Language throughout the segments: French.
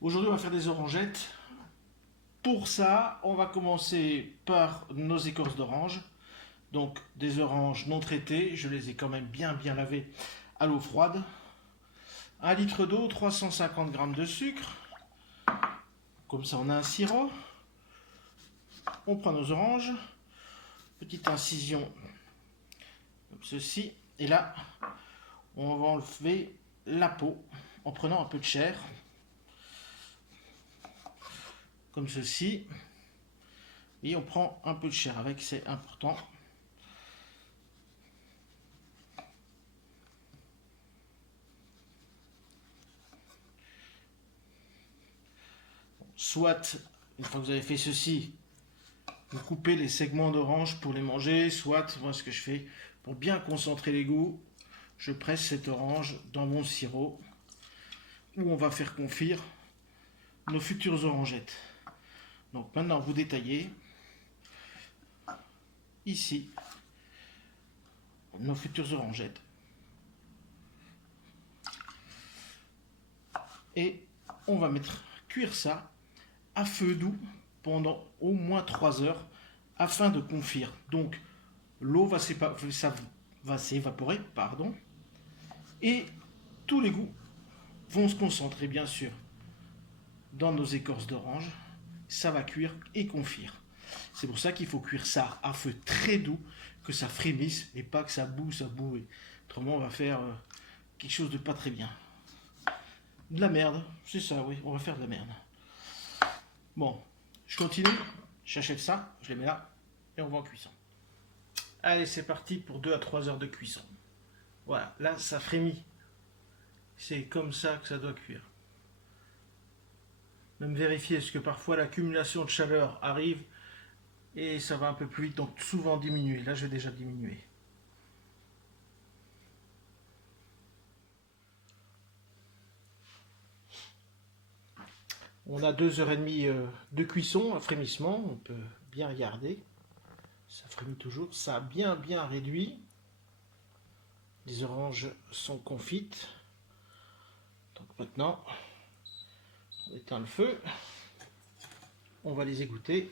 Aujourd'hui, on va faire des orangettes. Pour ça, on va commencer par nos écorces d'orange. Donc des oranges non traitées, je les ai quand même bien lavées à l'eau froide. 1 litre d'eau, 350 g de sucre. Comme ça, on a un sirop. On prend nos oranges. Petite incision comme ceci. Et là, on va enlever la peau en prenant un peu de chair. Comme ceci. Et on prend un peu de chair avec, c'est important. Soit, une fois que vous avez fait ceci, vous coupez les segments d'orange pour les manger, soit, moi ce que je fais, pour bien concentrer les goûts, je presse cette orange dans mon sirop, où on va faire confire nos futures orangettes. Donc maintenant vous détaillez, ici, nos futures orangettes. Et on va mettre cuire ça à feu doux pendant au moins 3 heures afin de confire. Donc l'eau va s'évaporer, pardon, et tous les goûts vont se concentrer bien sûr dans nos écorces d'orange. Ça va cuire et confire. C'est pour ça qu'il faut cuire ça à feu très doux, que ça frémisse et pas que ça boue. Autrement, on va faire quelque chose de pas très bien. De la merde, c'est ça, oui, on va faire de la merde. Bon, je continue, j'achète ça, je les mets là et on va en cuisson. Allez, c'est parti pour 2 à 3 heures de cuisson. Voilà, là ça frémit. C'est comme ça que ça doit cuire. Même vérifier, parce que parfois l'accumulation de chaleur arrive et ça va un peu plus vite, donc souvent diminuer. Là, je vais déjà diminuer. On a 2h30 de cuisson à frémissement, on peut bien regarder. Ça frémit toujours, ça a bien réduit. Les oranges sont confites. Donc maintenant, on éteint le feu. On va les égoutter.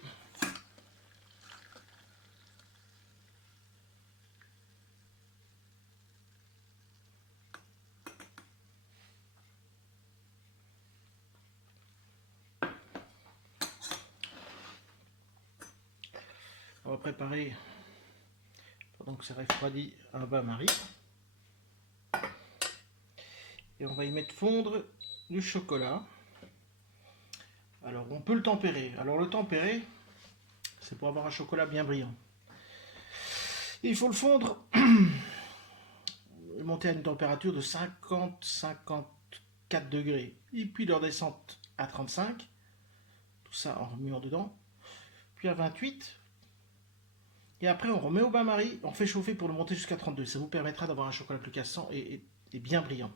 On va préparer, pendant que ça refroidit, un bain-marie. Et on va y mettre fondre du chocolat. Alors on peut le tempérer. Alors le tempérer, c'est pour avoir un chocolat bien brillant. Et il faut le fondre, monter à une température de 50-54 degrés. Et puis le redescendre à 35. Tout ça en remuant dedans. Puis à 28. Et après, on remet au bain-marie, on fait chauffer pour le monter jusqu'à 32. Ça vous permettra d'avoir un chocolat plus cassant et bien brillant.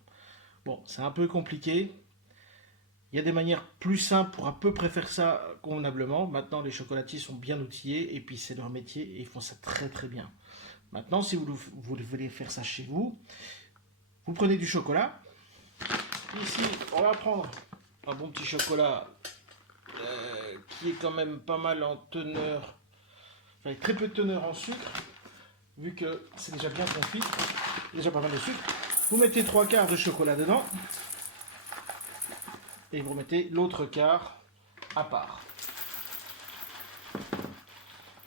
Bon, c'est un peu compliqué. Il y a des manières plus simples pour à peu près faire ça convenablement. Maintenant, les chocolatiers sont bien outillés et puis c'est leur métier et ils font ça très bien. Maintenant, si vous voulez faire ça chez vous, vous prenez du chocolat. Ici, on va prendre un bon petit chocolat qui est quand même pas mal en teneur. Avec très peu de teneur en sucre, vu que c'est déjà bien confit, déjà pas mal de sucre. Vous mettez 3/4 de chocolat dedans, et vous mettez l'autre quart à part.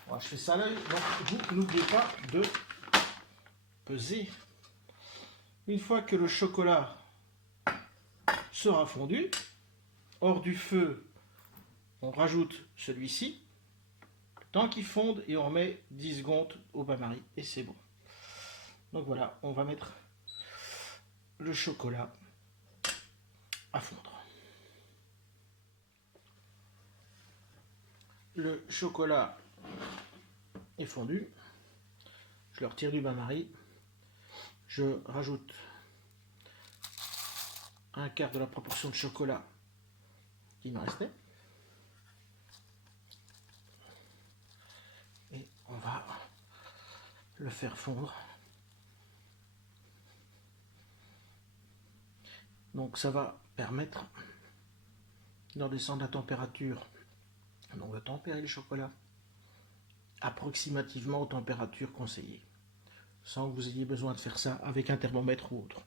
Voilà, je fais ça à l'œil, donc vous n'oubliez pas de peser. Une fois que le chocolat sera fondu, hors du feu, on rajoute celui-ci. Tant qu'il fonde et on remet 10 secondes au bain-marie et c'est bon. Donc voilà, on va mettre le chocolat à fondre. Le chocolat est fondu. Je le retire du bain-marie. Je rajoute 1/4 de la proportion de chocolat qui me restait. Et on va le faire fondre. Donc ça va permettre il leur descend la température. On va tempérer le chocolat approximativement aux températures conseillées, sans que vous ayez besoin de faire ça avec un thermomètre ou autre.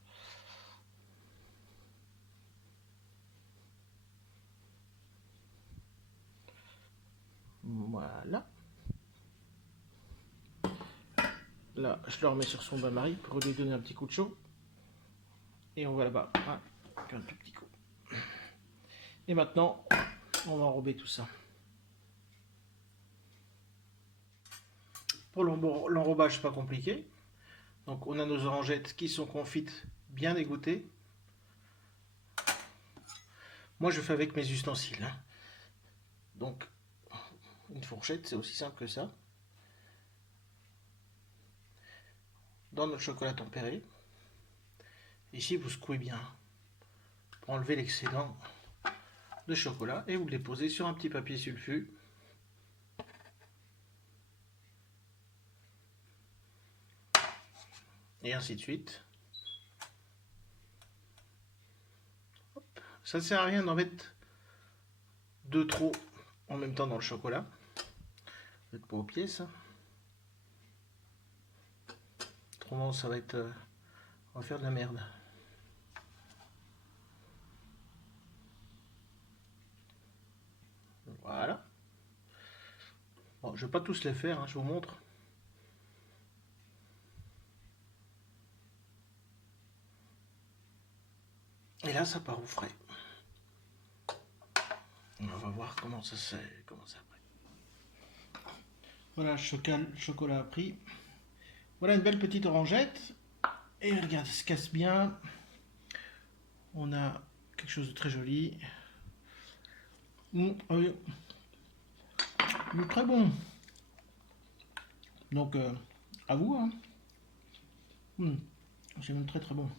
Voilà. Là, je le remets sur son bain-marie pour lui donner un petit coup de chaud. Et on va là-bas, un tout petit coup. Et maintenant, on va enrober tout ça. Pour l'enrobage, c'est pas compliqué. Donc on a nos orangettes qui sont confites, bien égouttées. Moi je fais avec mes ustensiles. Donc une fourchette, c'est aussi simple que ça. Dans notre chocolat tempéré. Ici vous secouez bien pour enlever l'excédent de chocolat et vous le déposez sur un petit papier sulfu. Et ainsi de suite. Hop. Ça ne sert à rien d'en mettre de trop en même temps dans le chocolat. Vous n'êtes pas aux pièces. Autrement ça va être... on va faire de la merde. Voilà. Bon, je ne vais pas tous les faire, je vous montre. Et là, ça part au frais. On va voir comment ça après. Voilà, le chocolat a pris. Voilà une belle petite orangette. Et regardez, il se casse bien. On a quelque chose de très joli. Très bon. Donc, à vous. C'est même très très bon.